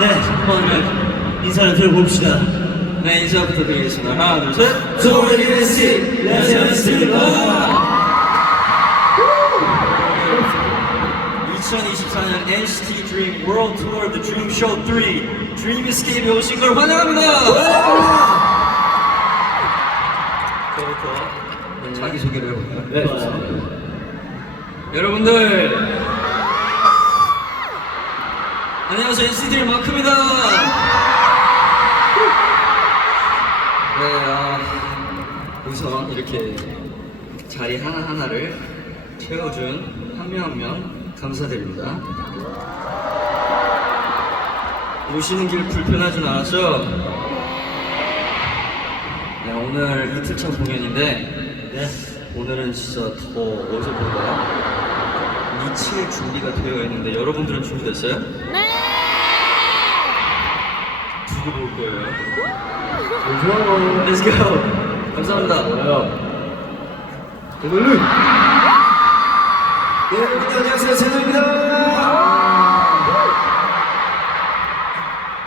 네, 한번 인사를 드려봅시다. 네, 인사부터 드리겠습니다. 하나, 둘, 셋. 소울이 NC, 레전스입니다. 2024년 NCT Dream World Tour The Dream Show 3 Dream Escape에 오신 걸 환영합니다. 자기 소개를? 네, 좋습니다. 여러분들 안녕하세요 NCT 마크입니다. 네, 아, 우선 이렇게 자리 하나 하나를 채워준 한 명 한 명 감사드립니다. 오시는 길 불편하진 않았죠? 네, 오늘 이틀차 공연인데 네. 오늘은 진짜 더 어제보다 미칠 준비가 되어 있는데 여러분들은 준비됐어요? 네! 두고 볼 거예요. 좋아요. Let's go! 감사합니다. 오늘은 네, 여러분들 안녕하세요. 제노입니다.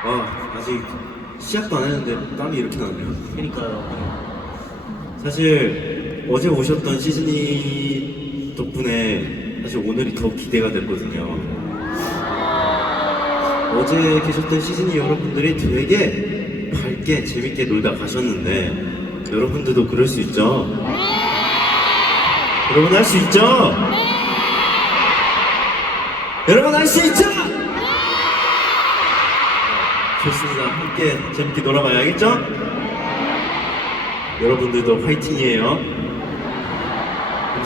아, 아직 시작도 안 했는데 땀이 이렇게 나네요. 그러니까요. 사실 어제 오셨던 시즈니 덕분에 사실 오늘이 더 기대가 됐거든요. 어제 계셨던 시즈니 여러분들이 되게 밝게 재밌게 놀다 가셨는데 여러분들도 그럴 수 있죠? 여러분 할 수 있죠? 여러분 할 수 있죠? 좋습니다. 함께 재밌게 놀아봐야겠죠? 여러분들도 화이팅이에요.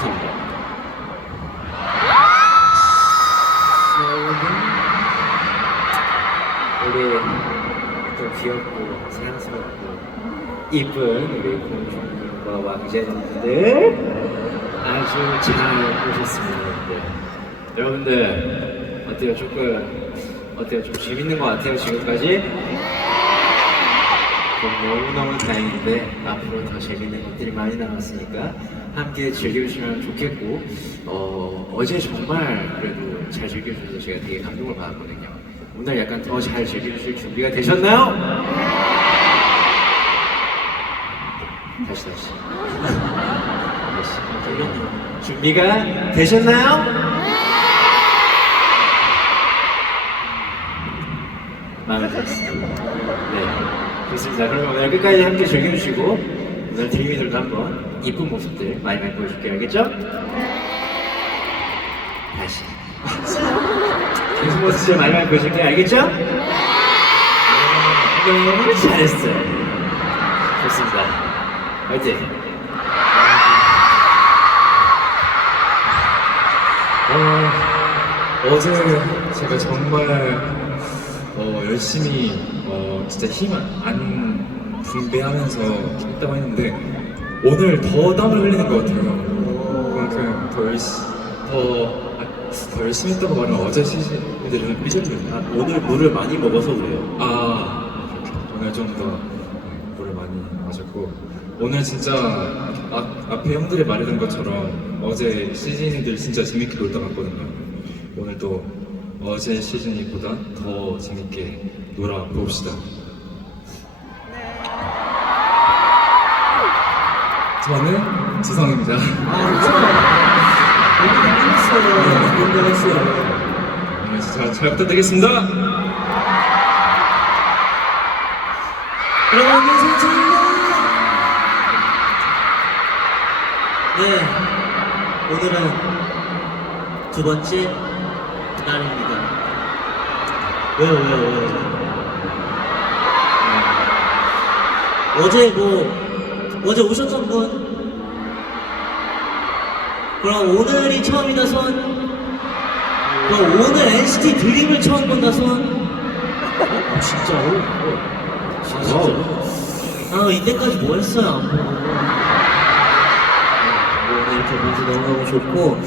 감사합니다. 우리 또 귀엽고 사랑스럽고 이쁜 우리 공주님과 왕자님들 아주 잘 오셨습니다. 여러분들 여러분들 어때요? 조금 어때요? 좀 재밌는 것 같아요 지금까지 너무 너무 다행인데 앞으로 더 재밌는 것들이 많이 남았으니까 함께 즐겨주시면 좋겠고 어, 어제 정말 그래도 잘 즐겨주셔서 제가 되게 감동을 받았거든요 오늘 약간 더 잘 즐겨주실 준비가 되셨나요? 다시 다시 준비가 되셨나요? 마음에 들었습니다 네 좋습니다 그러면 오늘 끝까지 함께 즐겨주시고 오늘 드림이들도 한번 이쁜 모습들 많이 많이 보여줄게요. 알겠죠? 다시. 이쁜 모습들 많이 많이 보여줄게요. 알겠죠? 너무 잘했어요. 좋습니다. 화이팅. 어, 어제 제가 정말 어, 열심히 어, 진짜 힘 안 분배하면서 했다고 했는데 오늘 더 땀을 흘리는 것 같아요. 그만큼 더 열심히 더, 아, 더 열심히 했다고 말하면 어제 시즌들을 삐졌거든요. 아, 오늘 물을 많이 먹어서 그래요. 아 오늘 좀 더 물을 많이 마셨고 오늘 진짜 앞, 앞에 형들이 말해준 것처럼 어제 시즌이들 진짜 재밌게 놀다 갔거든요 오늘도 어제 시즌이보다 더 재밌게 놀아봅시다 저는 지성입니다 했어요. 했어요. 오늘 진짜 잘 부탁드리겠습니다 여러분 안녕하세요. 네, 오늘은 두 번째 날입니다. 왜요, 왜요, 왜요? 네. 어제 뭐 어제 오셨던 분? 그럼 오늘이 처음이다 손? 그럼 오늘 NCT 드림을 처음 본다 손? 어, 진짜로? 어, 진짜? 아 이때까지 뭐 했어요 안 보고 뭐 오늘 이렇게 봐서 너무너무 좋고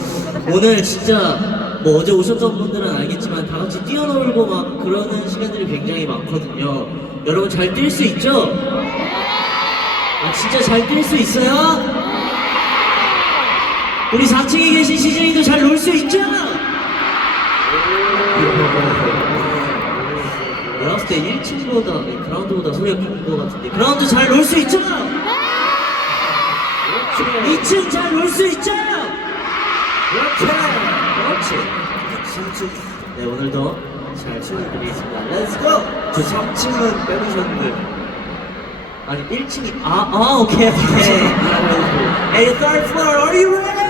오늘 진짜 뭐 어제 오셨던 분들은 알겠지만 다 같이 뛰어놀고 막 그러는 시간들이 굉장히 많거든요 여러분 잘 뛸 수 있죠? 아, 진짜 잘 뛸 수 있어요? 우리 4층에 계신 시즌이도 잘 놀 수 있죠? 내가 봤을 때 1층보다, 그라운드보다 소리가 큰 것 같은데. 그라운드 잘 놀 수 있죠? 2층 잘 놀 수 있죠? 그렇지. 그렇지. 3층. 네, 오늘도 잘 치워드리겠습니다. 렛츠고! 저 3층은 빼놓으셨는데 아니 1층이 아, 아 오케이 오케이 Hey third floor are you ready?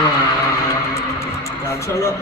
와, 야 철로